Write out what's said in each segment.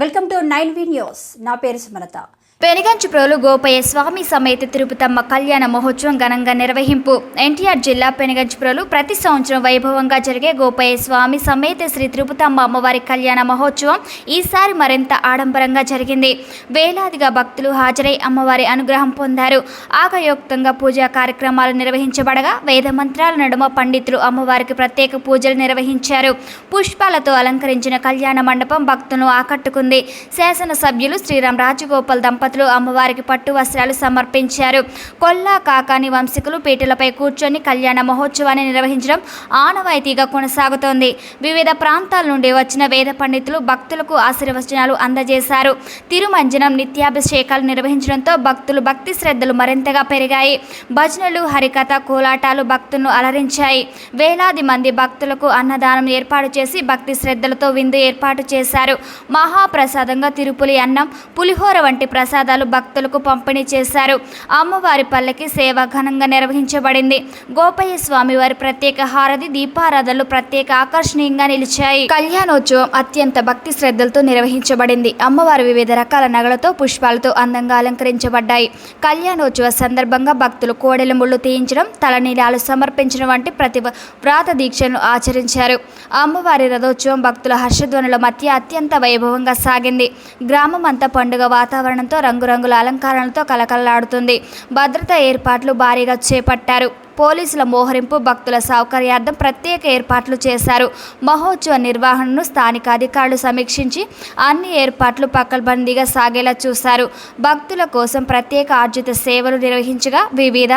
Welcome to 9V news. నా పేరు సుమలత. పెనుగంచిప్రోలు గోపయ్య స్వామి సమేత తిరుపతమ్మ కళ్యాణ మహోత్సవం ఘనంగా నిర్వహింపు. ఎన్టీఆర్ జిల్లా పెనుగంచిప్రోలు ప్రతి సంవత్సరం వైభవంగా జరిగే గోపయ్య స్వామి సమేత శ్రీ తిరుపతమ్మ అమ్మవారి కళ్యాణ మహోత్సవం ఈసారి మరింత ఆడంబరంగా జరిగింది. వేలాదిగా భక్తులు హాజరై అమ్మవారి అనుగ్రహం పొందారు. ఆగయోక్తంగా పూజా కార్యక్రమాలు నిర్వహించబడగా వేద మంత్రాల నడుమ పండితులు అమ్మవారికి ప్రత్యేక పూజలు నిర్వహించారు. పుష్పాలతో అలంకరించిన కళ్యాణ మండపం భక్తులను ఆకట్టుకుంది. శాసనసభ్యులు శ్రీరామ్ రాజగోపాల్ దంపతులు అమ్మవారికి పట్టు వస్త్రాలు సమర్పించారు. కొల్లా కాకాని వంశీకులు పీటలపై కూర్చొని కళ్యాణ మహోత్సవాన్ని నిర్వహించడం ఆనవాయితీగా కొనసాగుతోంది. వివిధ ప్రాంతాల నుండి వచ్చిన వేద పండితులు భక్తులకు ఆశీర్వచనాలు అందజేశారు. తిరుమంజనం నిత్యాభిషేకాలు నిర్వహించడంతో భక్తులు భక్తి శ్రద్ధలు మరింతగా పెరిగాయి. భజనలు, హరికథ, కోలాటాలు భక్తులను అలరించాయి. వేలాది మంది భక్తులకు అన్నదానం ఏర్పాటు చేసి భక్తి శ్రద్ధలతో విందు ఏర్పాటు చేశారు. మహాప్రసాదంగా తిరుపులి అన్నం, పులిహోర వంటి ప్రసాదాలు భక్తులకు పంపిణీ చేశారు. అమ్మవారి పల్లకి సేవ ఘనంగా నిర్వహించబడింది. గోపయ్య స్వామి వారి ప్రత్యేక హారతి, దీపారాధనలు ప్రత్యేక ఆకర్షణీయంగా నిలిచాయి. కళ్యాణోత్సవం అత్యంత భక్తి శ్రద్ధలతో నిర్వహించబడింది. అమ్మవారి వివిధ రకాల నగలతో, పుష్పాలతో అందంగా అలంకరించబడ్డాయి. కళ్యాణోత్సవ సందర్భంగా భక్తులు కోడెల ముళ్ళు తీయించడం, తలనీలాలు సమర్పించడం వంటి ప్రతి వ్రత దీక్షను ఆచరించారు. అమ్మవారి రథోత్సవం భక్తుల హర్షధ్వనుల మధ్య అత్యంత వైభవంగా సాగింది. గ్రామం అంతా పండుగ వాతావరణంతో, రంగురంగుల అలంకరణలతో కలకలలాడుతుంది. భద్రతా ఏర్పాట్లు భారీగా చేపట్టారు. పోలీసుల మోహరింపు, భక్తుల సౌకర్యార్థం ప్రత్యేక ఏర్పాట్లు చేశారు. మహోత్సవ నిర్వహణను స్థానిక అధికారులు సమీక్షించి అన్ని ఏర్పాట్లు పకడ్బందీగా సాగేలా చూశారు. భక్తుల కోసం ప్రత్యేక ఆర్జిత సేవలు నిర్వహించగా వివిధ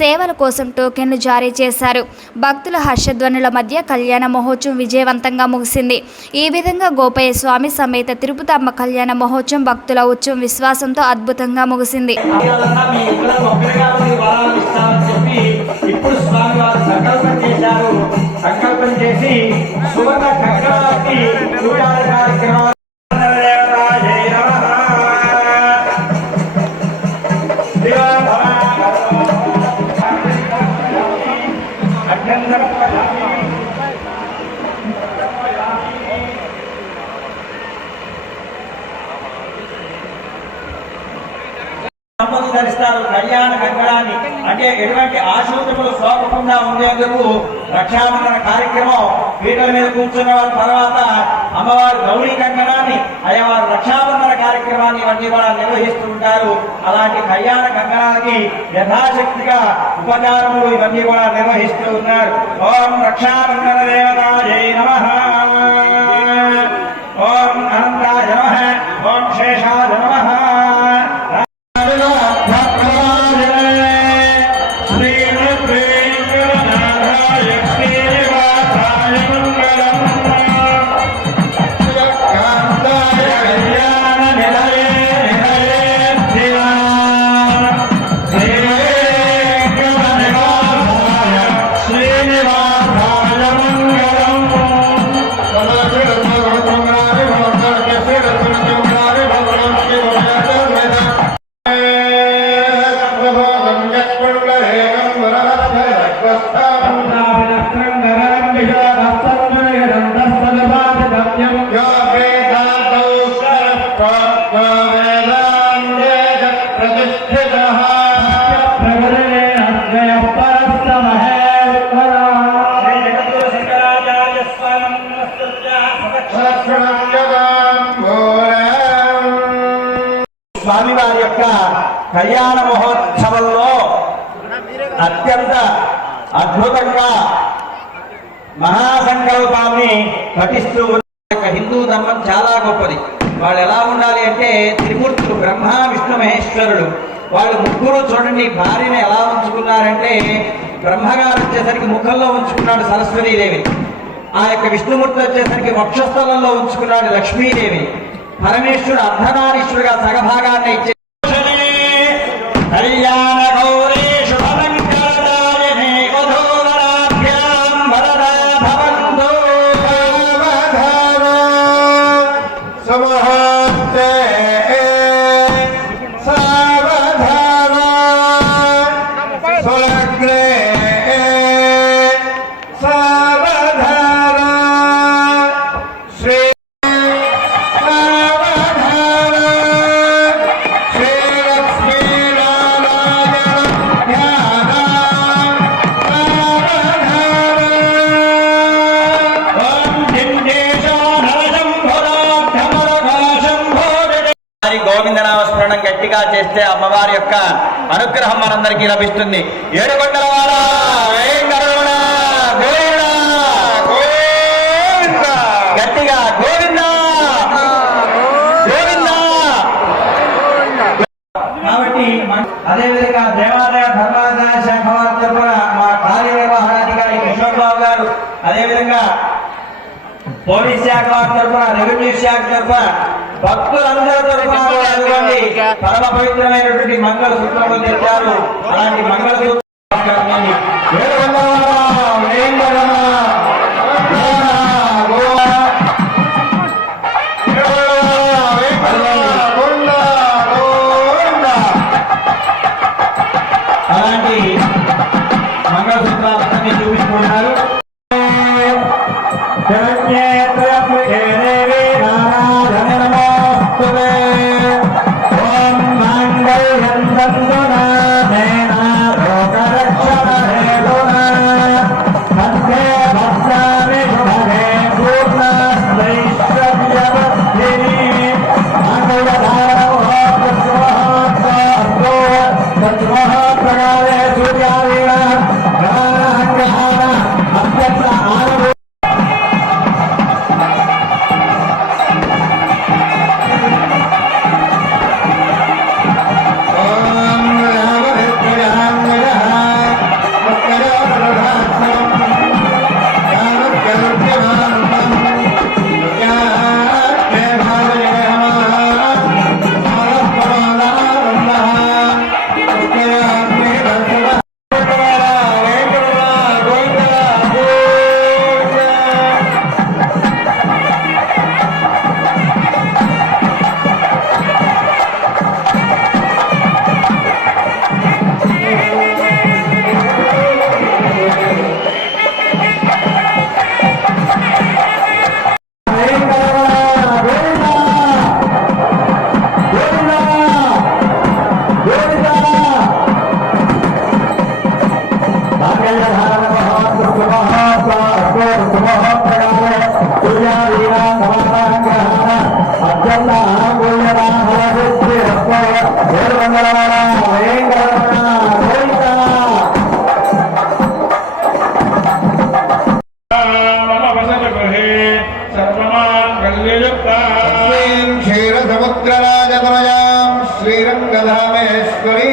సేవల కోసం టోకెన్లు జారీ చేశారు. భక్తుల హర్షధ్వనుల మధ్య కళ్యాణ మహోత్సవం విజయవంతంగా ముగిసింది. ఈ విధంగా గోపయ్య స్వామి సమేత తిరుపతమ్మ కళ్యాణ మహోత్సవం భక్తుల ఉత్సవం విశ్వాసంతో అద్భుతంగా ముగిసింది. ఇప్పుడు స్వామి వారు సంకల్పం చేశారు. సంకల్పం చేసి సువర్ణ కంకణాలకి కార్యక్రమాలు ధరిస్తారు. కళ్యాణ కంకణాన్ని అంటే ఎటువంటి ఆశూత్రములు సోకకుండా ఉండేందుకు రక్షాబంధన కార్యక్రమం పీటల మీద కూర్చున్న వారి తర్వాత అమ్మవారి గౌరీ కంకణాన్ని, అయ్యవారు రక్షాబంధన కార్యక్రమాన్ని ఇవన్నీ కూడా నిర్వహిస్తూ ఉంటారు. అలాంటి కళ్యాణ కంకణాలకి యథాశక్తిగా ఉపచారములు ఇవన్నీ కూడా నిర్వహిస్తూ ఉన్నారు. ఓం రక్షాబంధన దేవతాయై నమః, ఓం అనంతాయ నమః, ఓం శేషాయ నమః. స్వామివారి యొక్క కళ్యాణ మహోత్సవంలో అత్యంత అద్భుతంగా మహాసంకల్పాన్ని పఠిస్తూ ఉన్న హిందూ ధర్మం చాలా గొప్పది. వాళ్ళు ఎలా ఉండాలి అంటే త్రిమూర్తులు బ్రహ్మ, విష్ణు, మహేశ్వరుడు. వాళ్ళు ముగ్గురు చూడండి భార్యను ఎలా ఉంచుకున్నారంటే బ్రహ్మగారు వచ్చేసరికి ముఖంలో ఉంచుకున్నాడు సరస్వతీదేవి, ఆ యొక్క విష్ణుమూర్తి వచ్చేసరికి వక్షస్థలంలో ఉంచుకున్నాడు లక్ష్మీదేవి, పరమేశ్వరుడు అర్ధనారీశ్వరుడుగా సగభాగాన్ని ఇచ్చే కళ్యాణ గౌరీ శుభమంగళదాయిని వధూవరాభ్యాం వరదా భవంతు సమహస్తే సావధాన సులగ్నే సావధాన శ్రీ ఒక్కసారి గోవిందనామస్మరణం గట్టిగా చేస్తే అమ్మవారి యొక్క అనుగ్రహం మనందరికీ లభిస్తుంది. ఏడుకొండల వాడ వెంకటరమణ గోవింద గోవింద, గట్టిగా గోవింద గోవింద. కాబట్టి అదేవిధంగా దేవాలయ ధర్మాదాయ శాఖ వారి తరఫున మా కార్యనిర్వహణాధికారి కిషోర్ బాబు గారు, అదేవిధంగా పోలీస్ శాఖ వారి తరఫున, రెవెన్యూ శాఖ తరఫున, భక్తులందరి తరఫున పరమ పవిత్రమైనటువంటి మంగళ సూత్రములు తెచ్చారు. అలాంటి మంగళ సూత్రాన్ని అలాంటి మంగళ సూత్రాలన్నీ చూపించుకున్నారు. శ్రీరంగధామేశ్వరీ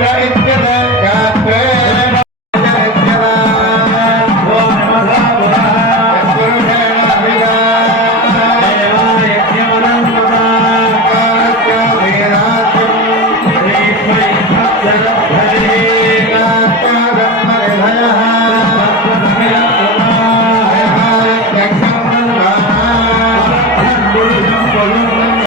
Gatwe,